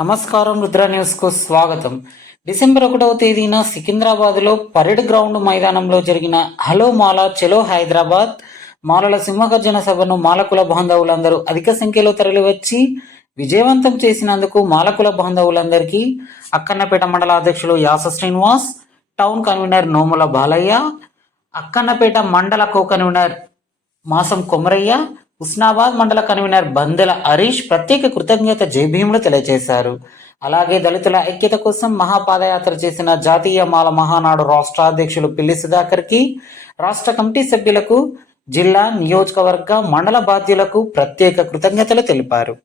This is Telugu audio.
నమస్కారం, రుద్ర న్యూస్ కు స్వాగతం. డిసెంబర్ 1వ తేదీన సికింద్రాబాద్ లో పరేడ్ గ్రౌండ్ మైదానంలో జరిగిన హలో మాల చలో హైదరాబాద్ మాలల సింహగర్జన సభను మాలకుల బాంధవులందరూ అధిక సంఖ్యలో తరలివచ్చి విజయవంతం చేసినందుకు మాలకుల బాంధవులందరికీ అక్కన్నపేట మండల అధ్యక్షులు యాస శ్రీనివాస్, టౌన్ కన్వీనర్ నోముల బాలయ్య, అక్కన్నపేట మండల కో కన్వీనర్ మాసం కొమరయ్య, హుస్నాబాద్ మండల కన్వీనర్ బందెల హరీష్ ప్రత్యేక కృతజ్ఞత జయభీములు తెలియజేశారు. అలాగే దళితుల ఐక్యత కోసం మహాపాదయాత్ర చేసిన జాతీయ మాల మహానాడు రాష్ట్ర అధ్యక్షులు పిల్లి సుధాకర్ కి, రాష్ట్ర కమిటీ సభ్యులకు, జిల్లా, నియోజకవర్గ, మండల బాధ్యులకు ప్రత్యేక కృతజ్ఞతలు తెలిపారు.